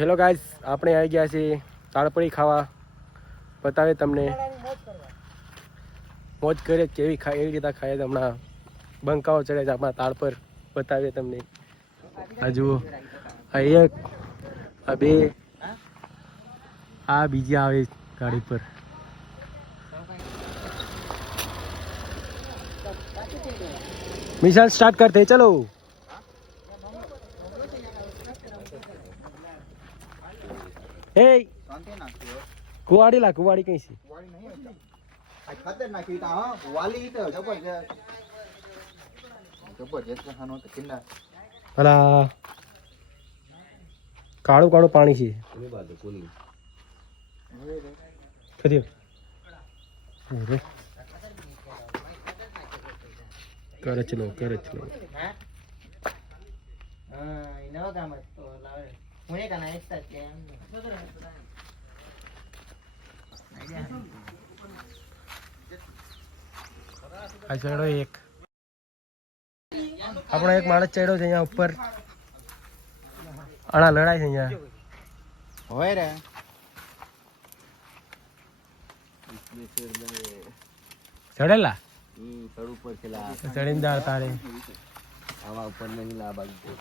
Hello guys, આપણે આવી ગયા છીએ તાળપડી ખાવા. બતાવે તમને મોજ કરે કેવી ખાય, એવી રીતે ખાય. હમણાં બંકાઓ ચડે છે આપણા તાળ પર. બતાવીએ તમને. આ જુઓ, આ એક, આ બે, આ બીજી આવે ગાડી પર. મિશન સ્ટાર્ટ કરते चलो. हे कुवाड़ी ला, कुवाड़ी कहीं से खतरनाक ईटा हां वाली ईटा जबरदस्त जबरदस्त खानो तो किन्ना अला काळू काळू पाणी છે એની બાજુ કોની કદી ઓરે કરે ચલો હા ઇનો કામ તો લાવે હું એક ના એકતા કે આ ચડો એક આપણો એક માણસ ચડ્યો છે અહીંયા ઉપર. આણા લડાઈ છે અહીંયા होय रे ચડેલા चढ़ ऊपर चला ચડીને દાળ તારે आवा ऊपर नहीं ला बाजू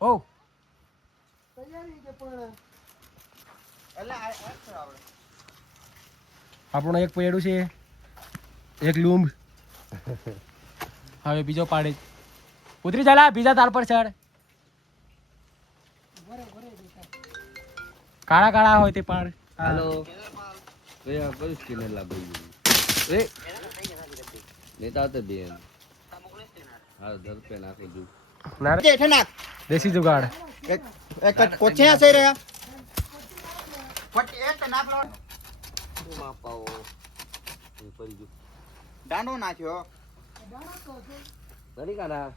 ઓ આપણો એક પૈડું છે, એક લૂંબ. હવે બીજો પાડે ઉતરી ચાલા બીજા તાર પર ચડ. કાળા કાળા હોય તે પાડ. हेलो ये पर स्किनर लागो ए नेता तो दे हां दर पे ना के जू ના के ठना દેશી જુગાડ. एक कोचे से रे पट एक नाक लो માં પાઓ ઉપર જુ દાંડો નાખ્યો કરી કાઢા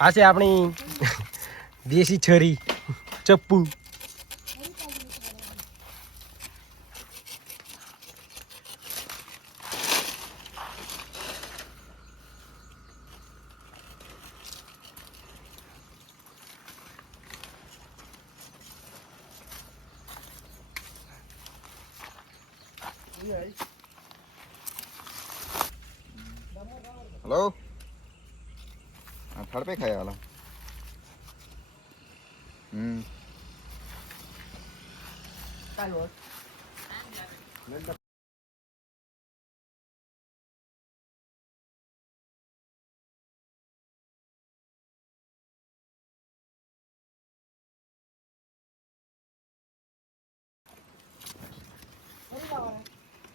આ છે આપણી દેશી છરી ચપ્પુ. हेलो थड़ पे खाया वाला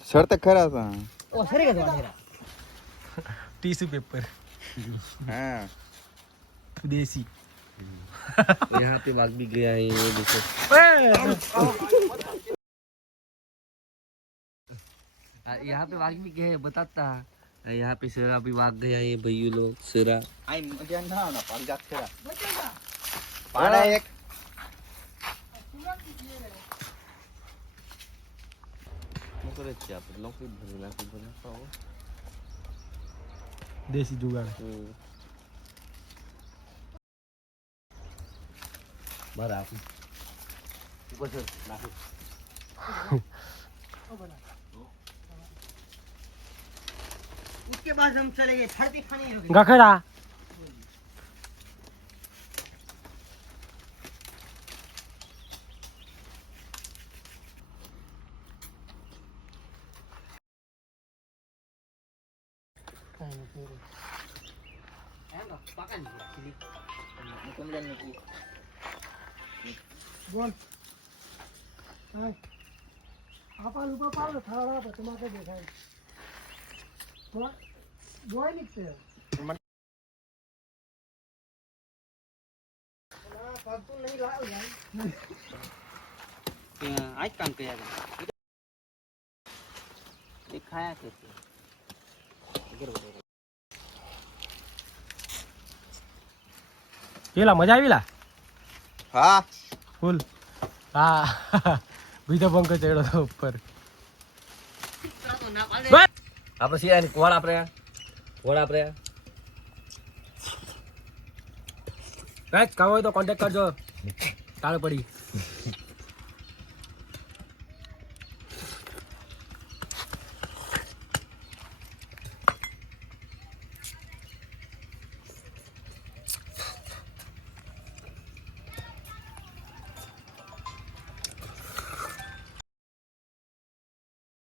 सर तक खरा था ઓ સરી કે દોડા ટીશ્યુ પેપર हाँ દેશી. यहाँ पे भाग भी गया है ये देखो यहाँ पे भाग भी गए बताता यहाँ पे शेरा भी भाग गया ये भैया लोग शेरा आई मुझे ना ना भाग जात शेरा पाड़ा एक मुझे क्या पर लोग भी भरना पाओ દેશી જુગાડ. बराबर ऊपर से नाखो उसके बाद हम चले गए थर्टी खाने ગખડા બોલ હાય આપા લુપા પાડો થાળા પર તમાકે દેખાય બોલ બોય નીકળે ના પગતું નહીં લાવ યાર आज काम किया ये खाया कैसे પેલા મજા આવી લા हाँ ફૂલ. હા બીજો પંખો ચડ્યો હતો ઉપર. આપણે સિયા કોળ આપણે ગાઈસ ખાવો હોય તો કોન્ટેક્ટ કરજો તાળ પડી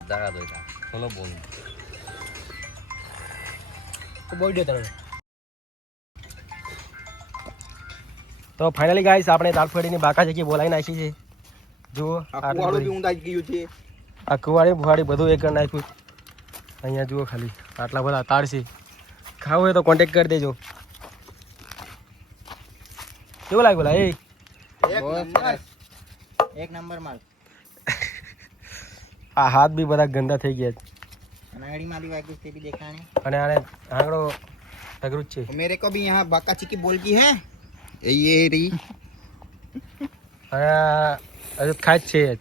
દાગા દો ચલો બોલ બોલ દે તમે તો ફાઇનલી ગાઈસ આપણે દાળ ફળીની બાકા જગ્યાએ બોલાવી નાખી છે જુઓ આ કુવાડી ફુવાડી બધું એક નાખ્યું અહીંયા જુઓ ખાલી આટલા બધા તાળ છે ખાવું હોય તો કોન્ટેક્ટ કરી દેજો કેવું લાગ્યું બોલા એક નંબર માલ આ હાથ બી બધા ગંદા થઈ ગયા છે अनाड़ी माली वाकी से भी दिखाने અને આને આંગળો અઘરું જ છે मेरे को भी यहाँ बाका चिकी बोल की है ये रही અને હજુ ખાય જ છે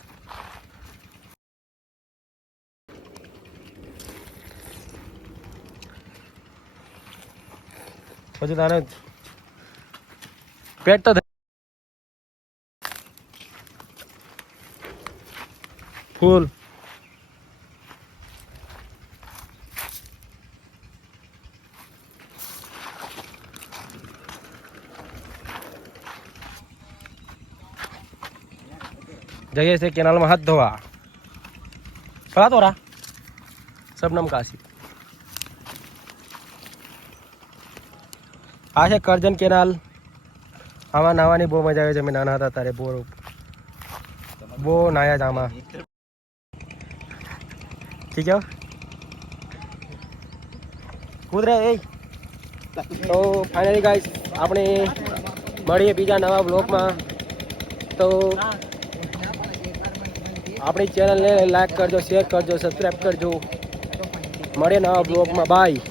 પછી તારે પેટ તો ફૂલ जगह से केनाल में हाथ धोवा पड़ा तो रहा सबनम काशी आ છે કરજણ કેનાલ આમાં નાવાની બહુ મજા આવે છે અમે નાના હતા ત્યારે બહુ નાયા જ આમાં ઠીક છે કૂદરે એ તો ફાઇનલી ગાઈસ આપણે મળીએ બીજા નવા બ્લોગમાં તો આપણી ચેનલને લાઈક કરજો શેર કરજો સબસ્ક્રાઈબ કરજો મળીએ નવા બ્લોગમાં બાય